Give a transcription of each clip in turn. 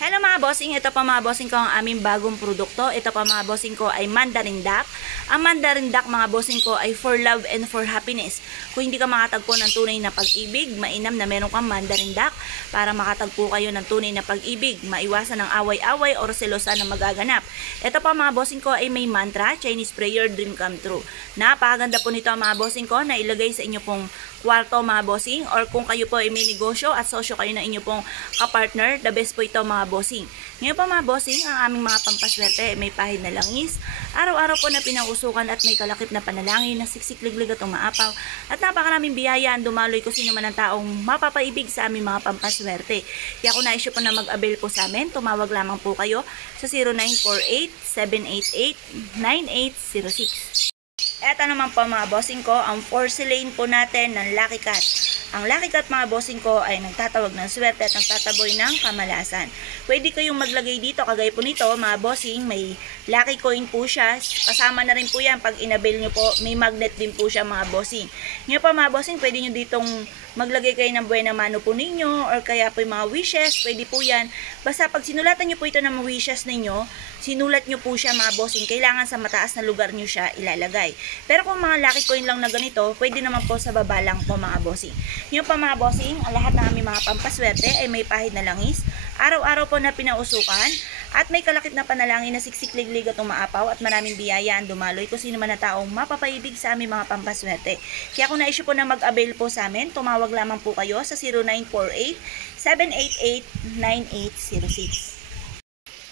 Hello mga bossing, ito pa mga bossing ko ang aming bagong produkto. Ito pa mga bossing ko ay Mandarin Duck. Ang Mandarin Duck mga bossing ko ay for love and for happiness. Kung hindi ka makatagpo ng tunay na pag-ibig, mainam na meron kang Mandarin Duck para makatagpo kayo ng tunay na pag-ibig, maiwasan ng away-away o selosan na magaganap. Ito pa mga bossing ko ay may mantra, Chinese prayer, dream come true. Napakaganda po nito mga bossing ko na ilagay sa inyo pong kwarto mga bossing, or kung kayo po ay may negosyo at sosyo kayo ng inyo pong kapartner, the best po ito mga bossing. Ngayon pa mga bossing, ang aming mga pampaswerte may pahid na langis, araw-araw po na pinausukan at may kalakip na panalangin na siksik-liglig at umaapaw, at napakaraming biyaya ang dumaloy kung sino man ang taong mapapaibig sa aming mga pampaswerte. Kaya kung naisyo po na mag-avail po sa amin, tumawag lamang po kayo sa 0948-788-9806. Eto naman po mga bossing ko, ang porcelain po natin ng Lucky Cat. Ang Lucky Cat mga bossing ko ay nagtatawag ng swerte at nagtataboy ng kamalasan. Pwede kayong maglagay dito, kagaya po nito mga bossing, may lucky coin po siya. Kasama na rin po yan pag inabil nyo po, may magnet din po siya mga bossing. Ngayon pa mga bossing, pwede nyo ditong maglagay kayo ng buena mano po ninyo, or kaya po yung mga wishes, pwede po yan. Basta pag sinulatan nyo po ito ng mga wishes ninyo, sinulat nyo po siya mga bossing, kailangan sa mataas na lugar nyo siya ilalagay. Pero kung mga lucky coin lang na ganito, pwede naman po sa baba lang po mga bossing. Yung pa mga bossing, ang lahat ng aming mga pampaswerte ay may pahid na langis, araw-araw po na pinausukan, at may kalakip na panalangin na siksik-liglig at umaapaw, at maraming biyaya ang dumaloy kung sino man na taong mapapaibig sa aming mga pampaswerte. Kaya kung na-issue po na mag-avail po sa amin, tumawag lamang po kayo sa 0948-788-9806.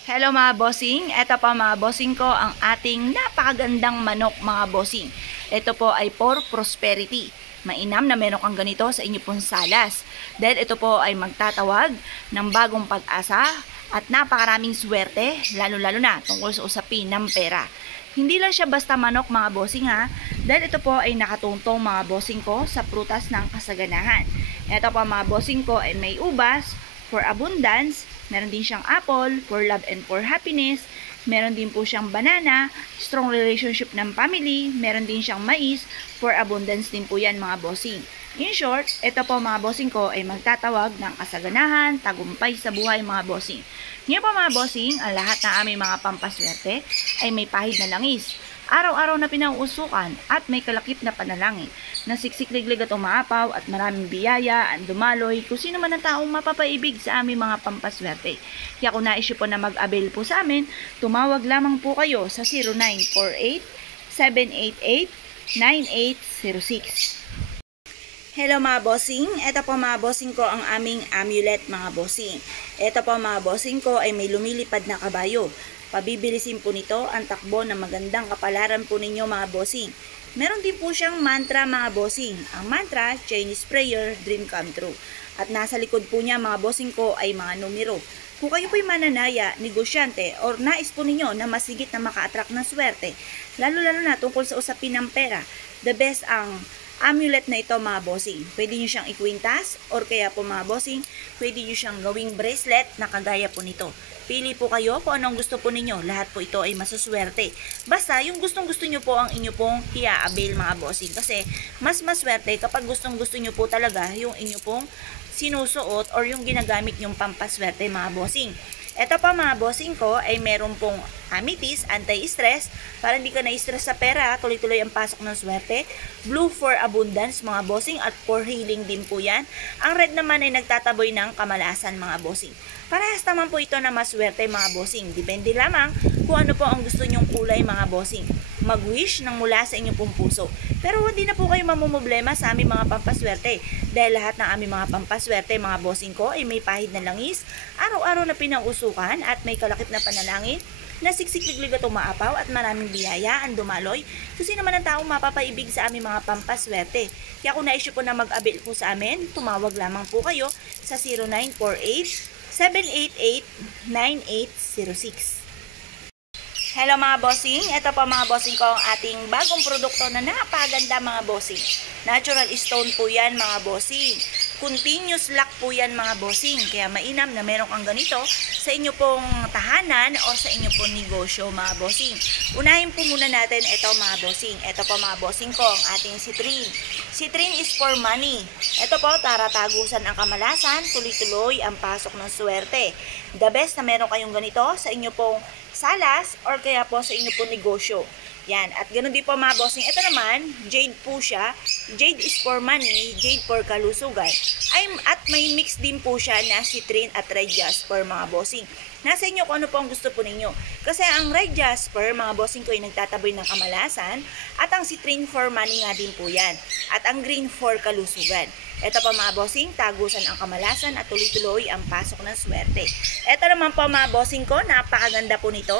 Hello mga bossing, eto pa mga bossing ko ang ating napakagandang manok mga bossing. Ito po ay for prosperity. Mainam na meron kang ganito sa inyo pong salas. Dahil ito po ay magtatawag ng bagong pag-asa at napakaraming swerte, lalo-lalo na tungkol sa usapin ng pera. Hindi lang siya basta manok mga bossing ha, dahil ito po ay nakatuntong mga bossing ko sa prutas ng kasaganahan. Ito pa mga bossing ko ay may ubas, for abundance, meron din siyang apple, for love and for happiness, meron din po siyang banana, strong relationship ng family, meron din siyang mais, for abundance din po yan mga bossing. In short, ito po mga bossing ko ay magtatawag ng kasaganahan, tagumpay sa buhay mga bossing. Ngayon po mga bossing, ang lahat ng aming mga pampaswerte ay may pahid na langis, araw-araw na pinauusukan at may kalakip na panalangin na siksik-liglig at umaapaw, at maraming biyaya ang dumaloy kung sino man ang taong mapapaibig sa aming mga pampaswerte. Kaya kung na-issue po na mag-avail po sa amin, tumawag lamang po kayo sa 0948-788-9806. Hello mga bossing, ito po mga bossing ko ang aming amulet mga bossing. Ito po mga bossing ko ay may lumilipad na kabayo. Pabibilisin po nito ang takbo ng magandang kapalaran po ninyo mga bossing. Meron din po siyang mantra mga bossing. Ang mantra, Chinese prayer, dream come true. At nasa likod po niya mga bossing ko ay mga numero. Kung kayo po'y mananaya, negosyante, or nais po ninyo na masigit na maka-attract ng swerte, lalo-lalo na tungkol sa usapin ng pera, the best ang amulet na ito mga bossing. Pwede nyo siyang ikwintas, or kaya po mga bossing, pwede nyo siyang gawing bracelet na kagaya po nito. Pili po kayo kung anong gusto po ninyo. Lahat po ito ay masuswerte. Basta yung gustong-gusto nyo po ang inyo pong i-avail mga bossing. Kasi mas maswerte kapag gustong-gusto nyo po talaga yung inyo pong sinusuot or yung ginagamit nyong pampaswerte mga bossing. Ito pa mga bossing ko ay meron pong amethyst, anti-stress, para hindi ka na-stress sa pera, tuloy-tuloy ang pasok ng swerte. Blue for abundance mga bossing, at for healing din po yan. Ang red naman ay nagtataboy ng kamalasan mga bossing. Parehas naman po ito na maswerte mga bossing. Depende lamang kung ano po ang gusto nyong kulay mga bossing. Mag-wish ng mula sa inyong pong puso. Pero hindi na po kayo mamumblema sa aming mga pampaswerte. Dahil lahat ng aming mga pampaswerte mga bossing ko ay may pahid na langis, araw-araw na pinausukan, at may kalakip na panalangin na siksik-liglig at umaapaw, at maraming biyaya ang dumaloy kung sino man ang taong mapapaibig sa aming mga pampaswerte. Kaya kung na-issue po na mag-avail po sa amin, tumawag lamang po kayo sa 0948-788-9806. Hello mga bossing, ito pa mga bossing ko ang ating bagong produkto na napaganda mga bossing. Natural stone po yan mga bossing. Continuous lock po yan mga bossing. Kaya mainam na meron kang ganito sa inyo pong tahanan o sa inyo pong negosyo mga bossing. Unahin po muna natin ito mga bossing. Ito pa mga bossing ko ang ating citrine. Citrine is for money. Ito po, taratagusan ang kamalasan, tuloy-tuloy ang pasok ng swerte. The best na meron kayong ganito sa inyo pong salas or kaya po sa inyo pong negosyo. Yan, at ganoon din po mga bossing. Ito naman, jade po siya. Jade is for money, jade for kalusugan. At may mix din po siya na citrine at red jasper mga bossing. Nasa inyo kung ano po ang gusto po ninyo. Kasi ang red jasper, mga bossing ko, ay nagtataboy ng kamalasan. At ang citrine for money nga din po yan. At ang green for kalusugan. Ito po mga bossing, tagusan ang kamalasan at tuloy-tuloy ang pasok ng swerte. Ito naman po mga bossing ko, napakaganda po nito.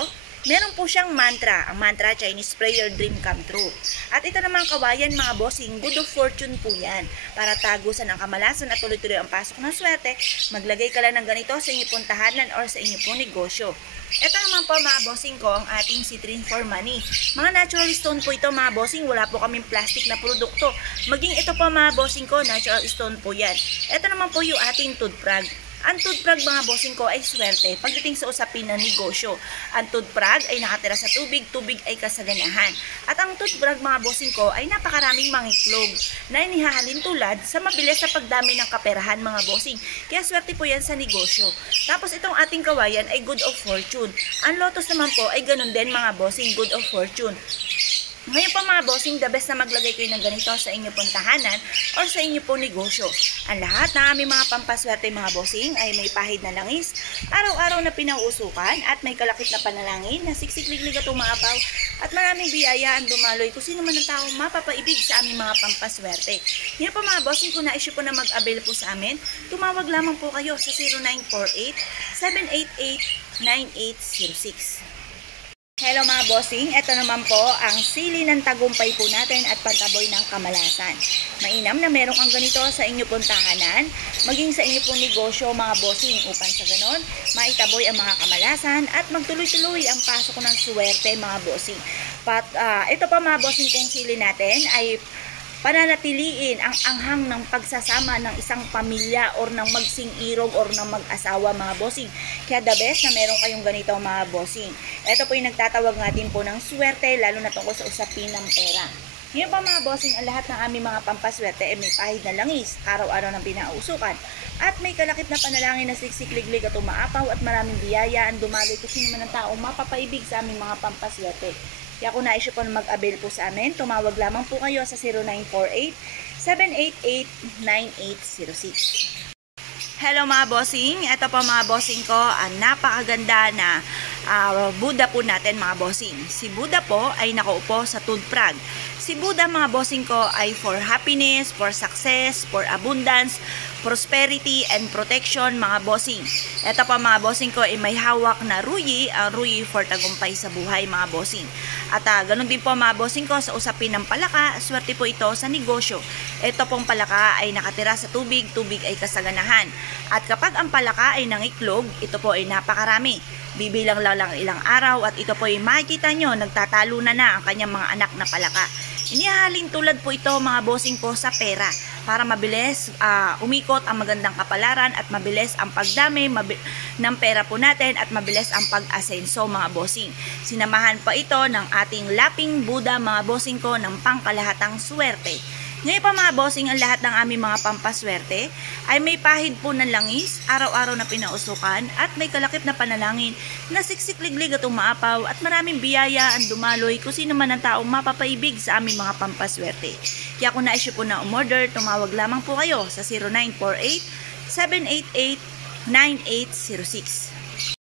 Meron po siyang mantra. Ang mantra, Chinese prayer, dream come true. At ito naman kawayan mga bossing, good of fortune po yan. Para tagusan ang kamalasan at tuloy-tuloy ang pasok ng swerte, maglagay ka lang ng ganito sa inyong pong tahanan or sa inyong pong negosyo. Ito naman po mga bossing ko, ang ating citrine for money. Mga natural stone po ito mga bossing, wala po kaming plastic na produkto. Maging ito po mga bossing ko, natural stone po yan. Ito naman po yung ating toothprag. Ang toothprag mga bossing ko ay swerte pagdating sa usapin ng negosyo. Ang toothprag ay nakatira sa tubig, tubig ay kasaganahan. At ang toothprag mga bossing ko ay napakaraming mga itlog na inihahalin tulad sa mabilis na pagdami ng kaperahan mga bossing. Kaya swerte po yan sa negosyo. Tapos itong ating kawayan ay good of fortune. Ang lotus naman po ay ganun din mga bossing, good of fortune. Ngayon pa mga bossing, the best na maglagay kayo ng ganito sa inyo pong tahanan or sa inyo pong negosyo. Ang lahat na aming mga pampaswerte mga bossing ay may pahid na langis, araw-araw na pinauusukan at may kalakip na panalangin na siksik-liglig at umapaw at maraming biyaya ang dumaloy kung sino man ang tao mapapaibig sa aming mga pampaswerte. Ngayon pa mga bossing, kung na-issue po na mag-avail po sa amin, tumawag lamang po kayo sa 0948-788-9806. Hello mga bossing, ito naman po ang sili ng tagumpay po natin at pantaboy ng kamalasan. Mainam na meron kang ganito sa inyo pong tahanan, maging sa inyo pong negosyo mga bossing upang sa ganon, maitaboy ang mga kamalasan at magtuloy-tuloy ang pasok ng swerte mga bossing. Ito pa mga bossing kong sili natin ay pananatiliin ang anghang ng pagsasama ng isang pamilya or ng magsing-irog or ng mag-asawa mga bossing. Kaya the best na meron kayong ganito mga bossing. Ito po yung nagtatawag natin po ng swerte lalo na tungkol sa usapin ng pera. Ngayon pa mga bossing, ang lahat ng aming mga pampaswerte ay may pahid na langis, araw-araw ng pinausukan. At may kalakip na panalangin na siksik-liglig at umaapaw at maraming biyaya ang dumaloy kung sino man ang tao mapapaibig sa aming mga pampaswerte. Kaya kung na-issue po na mag-avail po sa amin, tumawag lamang po kayo sa 0948-788-9806. Hello mga bossing, ito po mga bossing ko, ang napakaganda na Buddha po natin mga bossing. Si Buddha po ay nakaupo sa toothprag. Si Buddha mga bossing ko ay for happiness, for success, for abundance, prosperity, and protection mga bossing. Ito pa mga bossing ko ay may hawak na ruyi, ang ruyi for tagumpay sa buhay mga bossing. At ganun din po mga bossing ko sa usapin ng palaka, swerte po ito sa negosyo. Ito pong palaka ay nakatira sa tubig, tubig ay kasaganahan. At kapag ang palaka ay nangiklog, ito po ay napakarami. Bibilang lang ilang araw at ito po ay makikita nyo, nagtatalo na ang kanyang mga anak na palaka. Inihahalin tulad po ito mga bossing ko sa pera para mabilis umikot ang magandang kapalaran at mabilis ang pagdami ng pera po natin at mabilis ang pag-asenso mga bossing. Sinamahan pa ito ng ating laping Buddha mga bossing ko ng pangkalahatang swerte. Ngayon pa mga bossing, ang lahat ng aming mga pampaswerte ay may pahid po ng langis, araw-araw na pinausukan at may kalakip na panalangin na siksik-liglig at umaapaw at maraming biyaya ang dumaloy kung sino man ang taong mapapaibig sa aming mga pampaswerte. Kaya kung na-issue po na umorder, tumawag lamang po kayo sa 0948-788-9806.